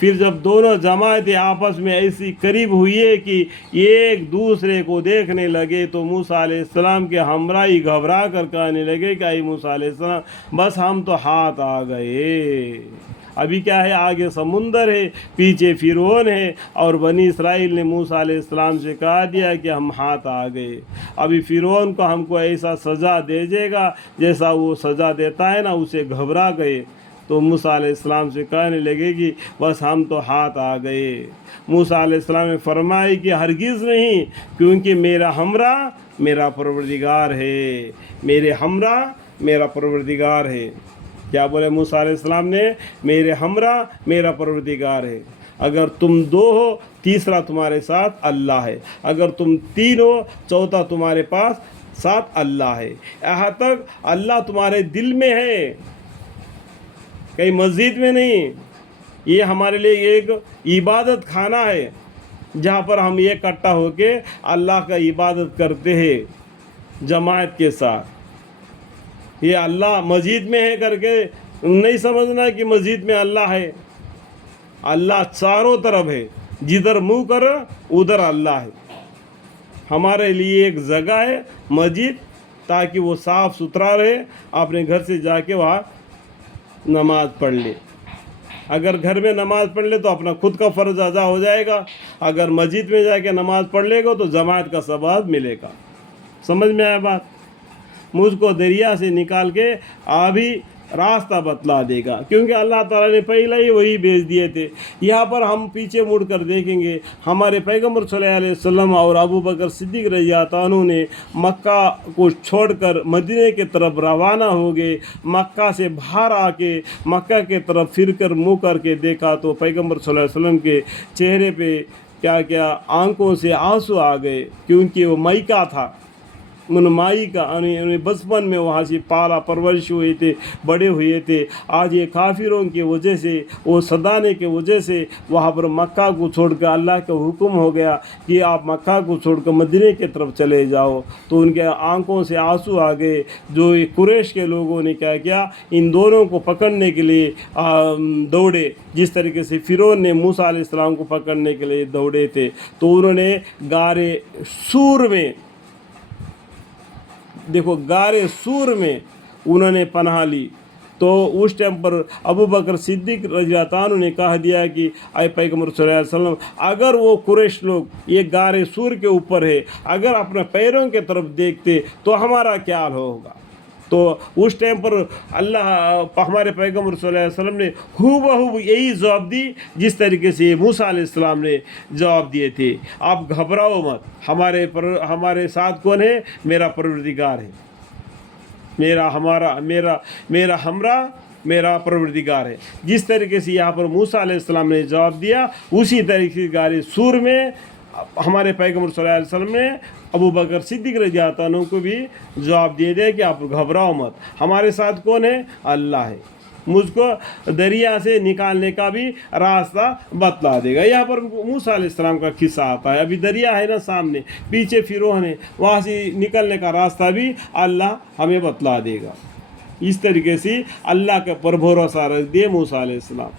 پھر جب دونوں جماعتیں آپس میں ایسی قریب ہوئی ہے کہ ایک دوسرے کو دیکھنے لگے تو موسیٰ علیہ السلام کے ہمراہی گھبرا کر کہنے لگے کہ اے موسیٰ علیہ السلام بس ہم تو ہاتھ آ گئے، ابھی کیا ہے، آگے سمندر ہے، پیچھے فرعون ہے، اور بنی اسرائیل نے موسیٰ علیہ السلام سے کہا دیا کہ ہم ہاتھ آ گئے، ابھی فرعون کو ہم کو ایسا سزا دے دے گا جیسا وہ سزا دیتا ہے نا، اسے گھبرا گئے۔ تو موسیٰ علیہ السلام سے کہنے لگے کہ بس ہم تو ہاتھ آ گئے۔ موسیٰ علیہ السلام نے فرمایا کہ ہرگز نہیں، کیونکہ میرا ہمراہ میرا پروردگار ہے، میرے ہمراہ میرا پروردگار ہے۔ کیا بولے موسیٰ علیہ السلام نے؟ میرے ہمراہ میرا پروردگار ہے۔ اگر تم دو ہو، تیسرا تمہارے ساتھ اللہ ہے، اگر تم تین ہو، چوتھا تمہارے پاس ساتھ اللہ ہے، یہاں تک اللہ تمہارے دل میں ہے، کہیں مسجد میں نہیں۔ یہ ہمارے لیے ایک عبادت خانہ ہے جہاں پر ہم اکٹھا ہو کے اللہ کا عبادت کرتے ہیں جماعت کے ساتھ۔ یہ اللہ مسجد میں ہے کر کے نہیں سمجھنا کہ مسجد میں اللہ ہے، اللہ چاروں طرف ہے، جدھر منہ کر ادھر اللہ ہے۔ ہمارے لیے ایک جگہ ہے مسجد، تاکہ وہ صاف ستھرا رہے، اپنے گھر سے جا کے وہاں نماز پڑھ لے۔ اگر گھر میں نماز پڑھ لے تو اپنا خود کا فرض ادا ہو جائے گا، اگر مسجد میں جا کے نماز پڑھ لے گا تو جماعت کا ثواب ملے گا۔ سمجھ میں آیا بات؟ مجھ کو دریا سے نکال کے ابھی راستہ بتلا دے گا، کیونکہ اللہ تعالیٰ نے پہلے ہی وہی بھیج دیے تھے۔ یہاں پر ہم پیچھے مڑ کر دیکھیں گے، ہمارے پیغمبر صلی اللہ علیہ وسلم اور ابو بکر صدیق رضی اللہ عنہ نے مکہ کو چھوڑ کر مدینے کی طرف روانہ ہو گئے۔ مکہ سے باہر آ کے مکہ کے طرف پھر کر منہ کر کے دیکھا تو پیغمبر صلی اللہ علیہ وسلم کے چہرے پہ کیا آنکھوں سے آنسو آ گئے، کیونکہ وہ مکہ تھا، ان مائی کا بچپن میں وہاں سے پالا پرورش ہوئے تھے، بڑے ہوئے تھے۔ آج یہ کافروں کی وجہ سے، وہ صدانے کی وجہ سے وہاں پر مکہ کو چھوڑ کر اللہ کا حکم ہو گیا کہ آپ مکہ کو چھوڑ کر مدینے کی طرف چلے جاؤ، تو ان کے آنکھوں سے آنسو آ گئے۔ جو قریش کے لوگوں نے کیا کیا، ان دونوں کو پکڑنے کے لیے دوڑے، جس طریقے سے فرعون نے موسیٰ علیہ السلام کو پکڑنے کے لیے دوڑے تھے۔ تو انہوں نے غارِ سور میں، دیکھو غارِ سور میں انہوں نے پناہ لی۔ تو اس ٹائم پر ابو بکر صدیق رضی اللہ عنہ نے کہہ دیا کہ اے پیغمبر صلی اللہ علیہ وسلم، اگر وہ قریش لوگ یہ غارِ سور کے اوپر ہے، اگر اپنے پیروں کی طرف دیکھتے تو ہمارا کیا حال ہوگا؟ تو اس ٹائم پر ہمارے پیغمبر صلی اللہ علیہ وسلم نے ہو یہی جواب دی جس طریقے سے موسیٰ علیہ السلام نے جواب دیے تھے۔ آپ گھبراؤ مت، ہمارے ساتھ کون ہے؟ میرا پروردگار ہے، میرا ہمراہ میرا پروردگار ہے۔ جس طریقے سے یہاں پر موسیٰ علیہ السلام نے جواب دیا، اسی طریقے سے غارِ سور میں ہمارے پیغمبر صلی اللہ علیہ وسلم نے ابو بکر صدیق رضی اللہ عنہ کو بھی جواب دے دیا کہ آپ گھبراؤ مت، ہمارے ساتھ کون ہے؟ اللہ ہے، مجھ کو دریا سے نکالنے کا بھی راستہ بتلا دے گا۔ یہاں پر موسیٰ علیہ السلام کا قصہ آتا ہے، ابھی دریا ہے نا سامنے، پیچھے فرعون ہے، وہاں سے نکلنے کا راستہ بھی اللہ ہمیں بتلا دے گا۔ اس طریقے سے اللہ کے پر بھروسہ رکھ دیے موسیٰ علیہ السلام۔